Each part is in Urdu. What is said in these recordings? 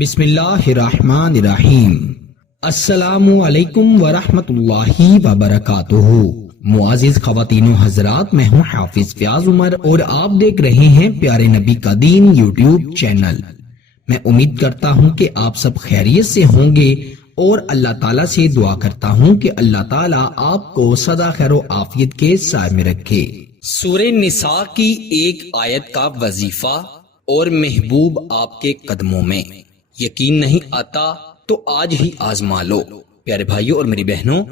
بسم اللہ الرحمن الرحیم۔ السلام علیکم ورحمۃ اللہ وبرکاتہ۔ معزز خواتین و حضرات، میں ہوں حافظ فیاض عمر اور آپ دیکھ رہے ہیں پیارے نبی کا دین یوٹیوب چینل۔ میں امید کرتا ہوں کہ آپ سب خیریت سے ہوں گے اور اللہ تعالیٰ سے دعا کرتا ہوں کہ اللہ تعالیٰ آپ کو سدا خیر و عافیت کے سائے میں رکھے۔ سورہ نساء کی ایک آیت کا وظیفہ اور محبوب آپ کے قدموں میں۔ یقین نہیں آتا تو آج ہی آزما لو۔ پیارے بھائیوں اور میری بہنوں،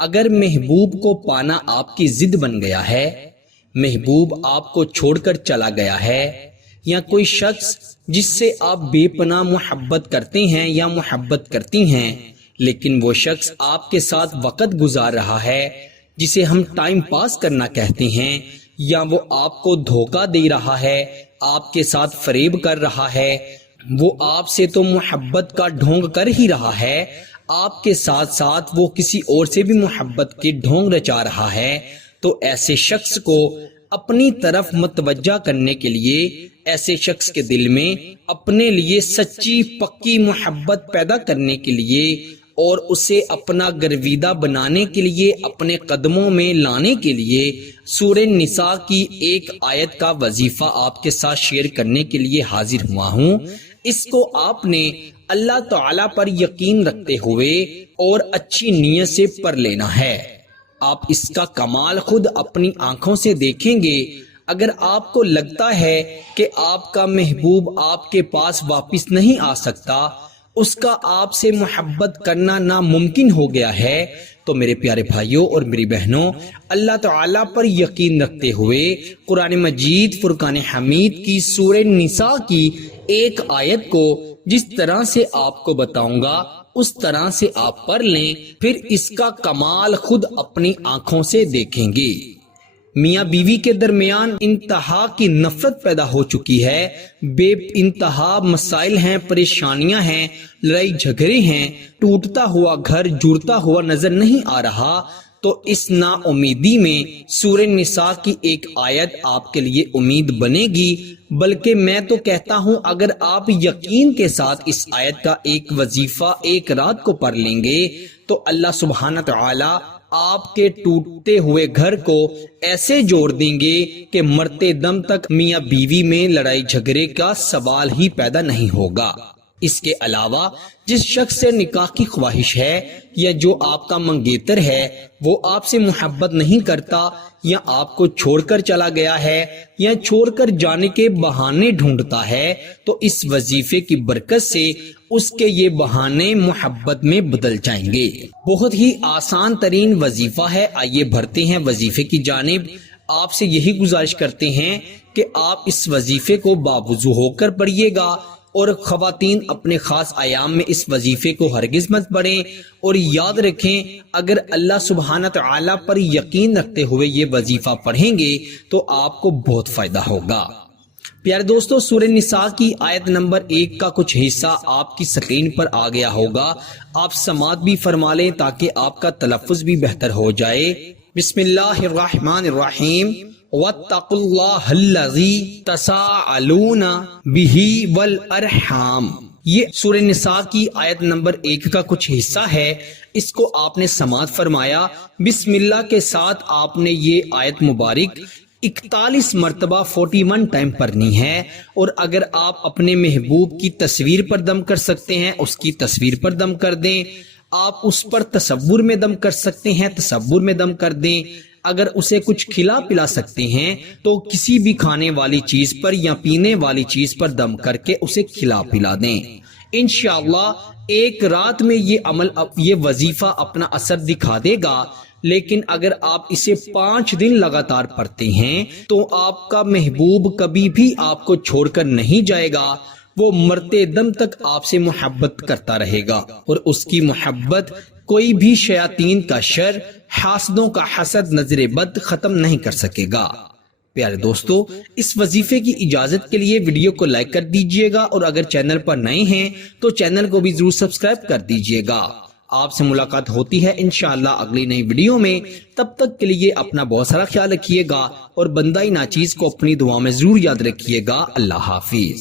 اگر محبوب کو پانا آپ کی ضد بن گیا ہے، محبوب آپ کو چھوڑ کر چلا گیا ہے، یا کوئی شخص جس سے آپ بے پناہ محبت کرتے ہیں یا محبت کرتی ہیں، لیکن وہ شخص آپ کے ساتھ وقت گزار رہا ہے جسے ہم ٹائم پاس کرنا کہتے ہیں، یا وہ آپ کو دھوکہ دے رہا ہے، آپ کے ساتھ فریب کر رہا ہے، وہ آپ سے تو محبت کا ڈھونگ کر ہی رہا ہے، آپ کے ساتھ ساتھ وہ کسی اور سے بھی محبت کے ڈھونگ رچا رہا ہے، تو ایسے شخص کو اپنی طرف متوجہ کرنے کے لیے، ایسے شخص کے دل میں اپنے لیے سچی پکی محبت پیدا کرنے کے لیے اور اسے اپنا گرویدہ بنانے کے لیے، اپنے قدموں میں لانے کے لیے سورہ نساء کی ایک آیت کا وظیفہ آپ کے ساتھ شیئر کرنے کے لیے حاضر ہوا ہوں۔ اس کو آپ نے اللہ تعالیٰ پر یقین رکھتے ہوئے اور اچھی نیت سے پڑھ لینا ہے۔ آپ اس کا کمال خود اپنی آنکھوں سے دیکھیں گے۔ اگر آپ کو لگتا ہے کہ آپ کا محبوب آپ کے پاس واپس نہیں آ سکتا، اس کا آپ سے محبت کرنا ناممکن ہو گیا ہے، تو میرے پیارے بھائیوں اور میری بہنوں، اللہ تعالیٰ پر یقین رکھتے ہوئے قرآن مجید فرقان حمید کی سورہ نساء کی ایک آیت کو جس طرح سے آپ کو بتاؤں گا اس طرح سے آپ پڑھ لیں، پھر اس کا کمال خود اپنی آنکھوں سے دیکھیں گے۔ میاں بیوی کے درمیان انتہا کی نفرت پیدا ہو چکی ہے، بے انتہا مسائل ہیں، پریشانیاں ہیں، لڑائی جھگڑے ہیں، ٹوٹتا ہوا گھر جڑتا ہوا نظر نہیں آ رہا، تو اس نا امیدی میں سورہ نساء کی ایک آیت آپ کے لیے امید بنے گی۔ بلکہ میں تو کہتا ہوں، اگر آپ یقین کے ساتھ اس آیت کا ایک وظیفہ ایک رات کو پڑھ لیں گے تو اللہ سبحانہ تعالی آپ کے ٹوٹتے ہوئے گھر کو ایسے جوڑ دیں گے کہ مرتے دم تک میاں بیوی میں لڑائی جھگڑے کا سوال ہی پیدا نہیں ہوگا۔ اس کے علاوہ جس شخص سے نکاح کی خواہش ہے یا جو آپ کا منگیتر ہے، وہ آپ سے محبت نہیں کرتا، یا آپ کو چھوڑ کر چلا گیا ہے، یا چھوڑ کر جانے کے بہانے ڈھونڈتا ہے، تو اس وظیفے کی برکت سے اس کے یہ بہانے محبت میں بدل جائیں گے۔ بہت ہی آسان ترین وظیفہ ہے، آئیے بڑھتے ہیں وظیفے کی جانب۔ آپ سے یہی گزارش کرتے ہیں کہ آپ اس وظیفے کو باوضو ہو کر پڑھیے گا، اور خواتین اپنے خاص ایام میں اس وظیفے کو ہرگز مت پڑھیں، اور یاد رکھیں اگر اللہ سبحانہ تعالیٰ پر یقین رکھتے ہوئے یہ وظیفہ پڑھیں گے تو آپ کو بہت فائدہ ہوگا۔ پیارے دوستو، سورہ نساء کی آیت نمبر 1 کا کچھ حصہ آپ کی سکرین پر آ گیا ہوگا، آپ سماعت بھی فرما لیں تاکہ آپ کا تلفظ بھی بہتر ہو جائے۔ بسم اللہ الرحمن الرحیم۔ وَاتَّقُوا اللَّهَ الَّذِي تَسَاءَلُونَ بِهِ وَالْأَرْحَامَ، یہ سورہ نساء کی آیت نمبر 1 کا کچھ حصہ ہے، اس کو آپ نے سماعت فرمایا۔ بسم اللہ کے ساتھ آپ نے یہ آیت مبارک 41 مرتبہ 41 ٹائم پڑھنی ہے، اور اگر آپ اپنے محبوب کی تصویر پر دم کر سکتے ہیں اس کی تصویر پر دم کر دیں، آپ اس پر تصور میں دم کر سکتے ہیں تصور میں دم کر دیں، اگر اسے کچھ کھلا پلا سکتے ہیں تو کسی بھی کھانے والی چیز پر یا پینے والی چیز پر دم کر کے اسے کھلا پلا دیں۔ انشاءاللہ ایک رات میں یہ عمل، یہ وظیفہ اپنا اثر دکھا دے گا، لیکن اگر آپ اسے 5 دن لگاتار پڑھتے ہیں تو آپ کا محبوب کبھی بھی آپ کو چھوڑ کر نہیں جائے گا، وہ مرتے دم تک آپ سے محبت کرتا رہے گا، اور اس کی محبت کوئی بھی شیاطین کا شر، حاسدوں کا حسد، نظر بد ختم نہیں کر سکے گا۔ پیارے دوستو، اس وظیفے کی اجازت کے لیے ویڈیو کو لائک کر دیجئے گا، اور اگر چینل پر نئے ہیں تو چینل کو بھی ضرور سبسکرائب کر دیجئے گا۔ آپ سے ملاقات ہوتی ہے انشاءاللہ اگلی نئی ویڈیو میں، تب تک کے لیے اپنا بہت سارا خیال رکھیے گا، اور بندہ ناچیز کو اپنی دعا میں ضرور یاد رکھیے گا۔ اللہ حافظ۔